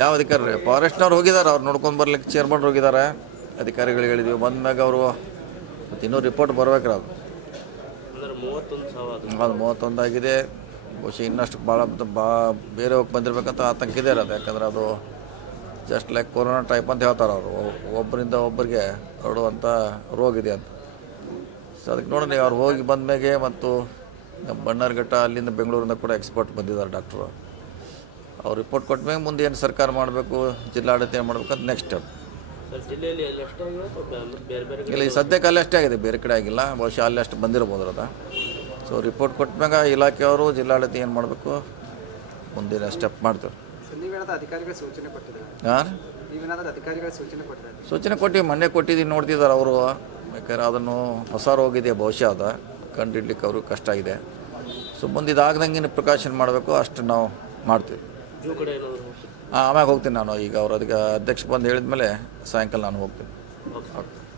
ಯಾವ ಅಧಿಕಾರಿ ರೀ ಫಾರೆಸ್ಟ್ನವ್ರು ಹೋಗಿದ್ದಾರೆ ಅವ್ರು ನೋಡ್ಕೊಂಡು ಬರ್ಲಿಕ್ಕೆ ಚೇರ್ಮನ್ ಹೋಗಿದ್ದಾರೆ. ಅಧಿಕಾರಿಗಳಿಗೆ ಹೇಳಿದ್ವಿ. ಬಂದ್ಮ್ಯಾಗ ಅವರು ಮತ್ತು ಇನ್ನೂ ರಿಪೋರ್ಟ್ ಬರ್ಬೇಕ್ರಿ ಅದು ಅದು ಮೂವತ್ತೊಂದಾಗಿದೆ ಬಹುಶಃ ಇನ್ನಷ್ಟು ಭಾಳ ಬಾ ಬೇರೆ ಹೋಗಿ ಬಂದಿರಬೇಕಂತ ಆತಂಕ ಇದೆ ಅದು ಯಾಕಂದ್ರೆ ಅದು ಜಸ್ಟ್ ಲೈಕ್ ಕೊರೋನಾ ಟೈಪ್ ಅಂತ ಹೇಳ್ತಾರೆ ಅವರು. ಒಬ್ಬರಿಂದ ಒಬ್ಬರಿಗೆ ಹರಡುವಂಥ ರೋಗ ಇದೆ ಅಂತ ಸೊ ಅದಕ್ಕೆ ನೋಡೋಣ ಅವ್ರು ಹೋಗಿ ಬಂದ್ಮೇಲೆ ಮತ್ತು ನಮ್ಮ ಬಣ್ಣಾರ್ಘಟ್ಟ ಅಲ್ಲಿಂದ ಬೆಂಗಳೂರಿಂದ ಕೂಡ ಎಕ್ಸ್ಪರ್ಟ್ ಬಂದಿದ್ದಾರೆ ಡಾಕ್ಟ್ರು. ಅವ್ರು ರಿಪೋರ್ಟ್ ಕೊಟ್ಮೇಲೆ ಮುಂದೆ ಏನು ಸರ್ಕಾರ ಮಾಡಬೇಕು ಜಿಲ್ಲಾಡಳಿತ ಏನು ಮಾಡಬೇಕು ಅಂತ ನೆಕ್ಸ್ಟ್ ಸ್ಟೆಪ್ ಕಡೆ ಇಲ್ಲ ಈ ಸದ್ಯಕ್ಕೆ ಅಲ್ಲಿ ಅಷ್ಟೇ ಆಗಿದೆ ಬೇರೆ ಕಡೆ ಆಗಿಲ್ಲ. ಬಹುಶಃ ಅಲ್ಲಿ ಅಷ್ಟು ಬಂದಿರ್ಬೋದು ಅದ. ಸೊ ರಿಪೋರ್ಟ್ ಕೊಟ್ಟಾಗ ಇಲಾಖೆಯವರು ಜಿಲ್ಲಾಡಳಿತ ಏನು ಮಾಡಬೇಕು ಮುಂದಿನ ಸ್ಟೆಪ್ ಮಾಡ್ತಾರೆ. ಹಾಂ ಸೂಚನೆ ಕೊಟ್ಟಿದ್ದಾರೆ? ಯಾರು ನೀವೇನಾದ್ರೂ ಅಧಿಕಾರಿಗಳ ಸೂಚನೆ ಕೊಟ್ಟಿದ್ದಾರೆ? ಸೂಚನೆ ಕೊಟ್ಟಿವಿ ಮೊನ್ನೆ ಕೊಟ್ಟಿದ್ದೀವಿ ನೋಡ್ತಿದ್ದಾರೆ ಅವರು. ಯಾಕಂದ್ರೆ ಅದನ್ನು ಹೊಸ ರೋಗ ಇದೆ ಬಹುಶಃ ಅದ ಕಂಡಿಡ್ಲಿಕ್ಕೆ ಅವ್ರಿಗೆ ಕಷ್ಟ ಇದೆ ಸೊ ಮುಂದಿದಾಗ್ದಂಗೆ ಪ್ರಕಾಶನ ಪ್ರಿಕಾಷನ್ ಮಾಡಬೇಕು ಅಷ್ಟು ನಾವು ಮಾಡ್ತೀವಿ. ಆ, ಆಮ್ಯಾಗ ಹೋಗ್ತೀನಿ ನಾನು. ಈಗ ಅವ್ರು ಅದಕ್ಕೆ ಅಧ್ಯಕ್ಷ ಬಂದು ಹೇಳಿದ್ಮೇಲೆ ಸಾಯಂಕಾಲ ನಾನು ಹೋಗ್ತೀನಿ. ಓಕೆ.